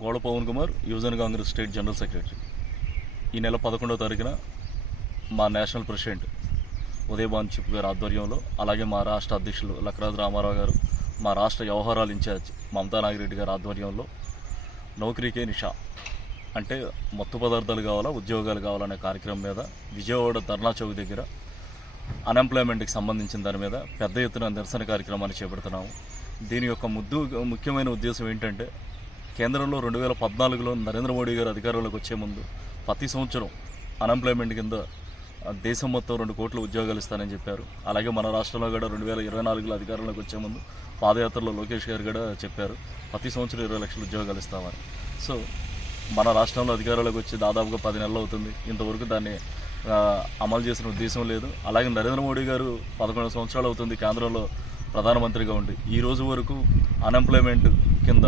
గోడ పవన్ కుమార్ యువజన Congress state general secretary. ఈ నెల పదకొండవ తారీఖున మా నేషనల్ ప్రెసిడెంట్ ఉదయభాన్ చిప్ గారి ఆధ్వర్యంలో అలాగే మా రాష్ట్ర అధ్యక్షులు లక్రాజ్ రామారావు గారు మా రాష్ట్ర వ్యవహారాల ఇన్ఛార్జ్ మమతా నాగిరెడ్డి గారి ఆధ్వర్యంలో నౌకరీకే నిషా అంటే మత్తు పదార్థాలు కావాలా ఉద్యోగాలు కావాలనే కార్యక్రమం మీద విజయవాడ ధర్నా చౌక్ దగ్గర అన్ఎంప్లాయ్మెంట్కి సంబంధించిన దాని మీద పెద్ద ఎత్తున నిరసన కార్యక్రమాన్ని చేపడుతున్నాము. దీని యొక్క ముద్దు ముఖ్యమైన ఉద్దేశం ఏంటంటే కేంద్రంలో రెండు వేల పద్నాలుగులో నరేంద్ర మోడీ గారు అధికారంలోకి వచ్చే ముందు ప్రతి సంవత్సరం అన్ఎంప్లాయ్మెంట్ కింద దేశం మొత్తం రెండు కోట్ల ఉద్యోగాలు ఇస్తానని చెప్పారు. అలాగే మన రాష్ట్రంలో కూడా రెండు వేల ఇరవై నాలుగులో అధికారంలోకి వచ్చే ముందు పాదయాత్రలో లోకేష్ గారు కూడా చెప్పారు ప్రతి సంవత్సరం ఇరవై లక్షల ఉద్యోగాలు ఇస్తామని. సో మన రాష్ట్రంలో అధికారంలోకి వచ్చి దాదాపుగా పది నెలలు అవుతుంది. ఇంతవరకు దాన్ని అమలు చేసిన ఉద్దేశం లేదు. అలాగే నరేంద్ర మోడీ గారు పదకొండు సంవత్సరాలు అవుతుంది కేంద్రంలో ప్రధానమంత్రిగా ఉండి. ఈ రోజు వరకు అన్ఎంప్లాయ్మెంట్ కింద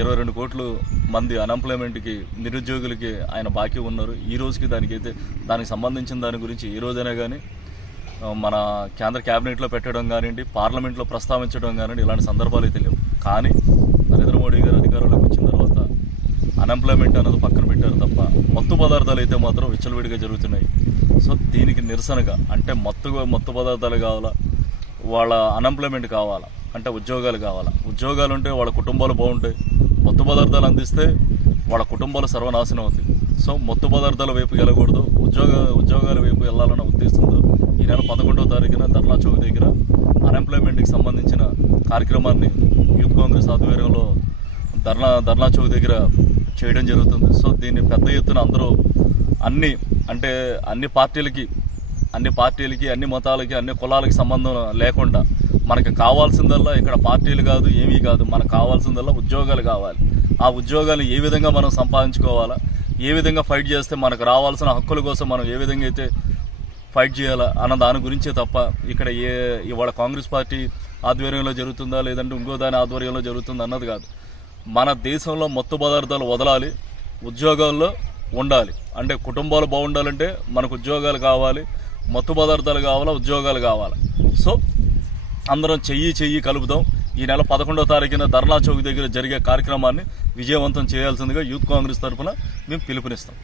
ఇరవై రెండు కోట్లు మంది అన్ఎంప్లాయ్మెంట్కి నిరుద్యోగులకి ఆయన బాకీ ఉన్నారు. ఈ రోజుకి దానికైతే దానికి సంబంధించిన దాని గురించి ఏ రోజైనా కానీ మన కేంద్ర క్యాబినెట్లో పెట్టడం కానివ్వండి పార్లమెంట్లో ప్రస్తావించడం కానివ్వండి ఇలాంటి సందర్భాలు అయితే లేవు. కానీ నరేంద్ర మోడీ గారు అధికారంలోకి వచ్చిన తర్వాత అన్ఎంప్లాయ్మెంట్ అన్నది పక్కన పెట్టారు తప్ప మత్తు పదార్థాలు అయితే మాత్రం విచ్చలవిడిగా జరుగుతున్నాయి. సో దీనికి నిరసనగా అంటే మత్తుగా మత్తు పదార్థాలు కావాలా? వాళ్ళ అన్ఎంప్లాయ్మెంట్ కావాలా? అంటే ఉద్యోగాలు కావాలా? ఉద్యోగాలు ఉంటే వాళ్ళ కుటుంబాలు బాగుంటాయి. మత్తు పదార్థాలు అందిస్తే వాళ్ళ కుటుంబాలు సర్వనాశనం అవుతాయి. సో మత్తు పదార్థాల వైపు వెళ్ళకూడదు. ఉద్యోగ ఉద్యోగాల వైపు వెళ్ళాలన్న ఉద్దేశంతో ఈ నెల పదకొండవ తారీఖున ధర్నా చౌక్ దగ్గర అన్ఎంప్లాయ్మెంట్కి సంబంధించిన కార్యక్రమాన్ని యూత్ కాంగ్రెస్ ఆధ్వర్యంలో ధర్నా ధర్నా చౌక్ దగ్గర చేయడం జరుగుతుంది. సో దీన్ని పెద్ద ఎత్తున అందరూ అన్ని అంటే అన్ని పార్టీలకి అన్ని పార్టీలకి అన్ని మతాలకి అన్ని కులాలకి సంబంధం లేకుండా మనకి కావాల్సిందల్లా ఇక్కడ పార్టీలు కాదు ఏమీ కాదు. మనకు కావాల్సిందల్లా ఉద్యోగాలు కావాలి. ఆ ఉద్యోగాలు ఏ విధంగా మనం సంపాదించుకోవాలా? ఏ విధంగా ఫైట్ చేస్తే మనకు రావాల్సిన హక్కుల కోసం మనం ఏ విధంగా అయితే ఫైట్ చేయాలా అన్న దాని గురించే తప్ప ఇక్కడ ఏ ఇవాళ కాంగ్రెస్ పార్టీ ఆధ్వర్యంలో జరుగుతుందా లేదంటే ఇంకో దాని ఆధ్వర్యంలో జరుగుతుందా అన్నది కాదు. మన దేశంలో మత్తు పదార్థాలు వదలాలి ఉద్యోగాల్లో ఉండాలి. అంటే కుటుంబాలు బాగుండాలంటే మనకు ఉద్యోగాలు కావాలి మత్తు పదార్థాలు కావాలా ఉద్యోగాలు కావాలా? సో అందరం చెయ్యి చెయ్యి కలుపుదాం ఈ నెల పదకొండవ తారీఖున ధర్నా చౌక్ దగ్గర జరిగే కార్యక్రమాన్ని విజయవంతం చేయాల్సిందిగా యూత్ కాంగ్రెస్ తరఫున మేము పిలుపునిస్తాం.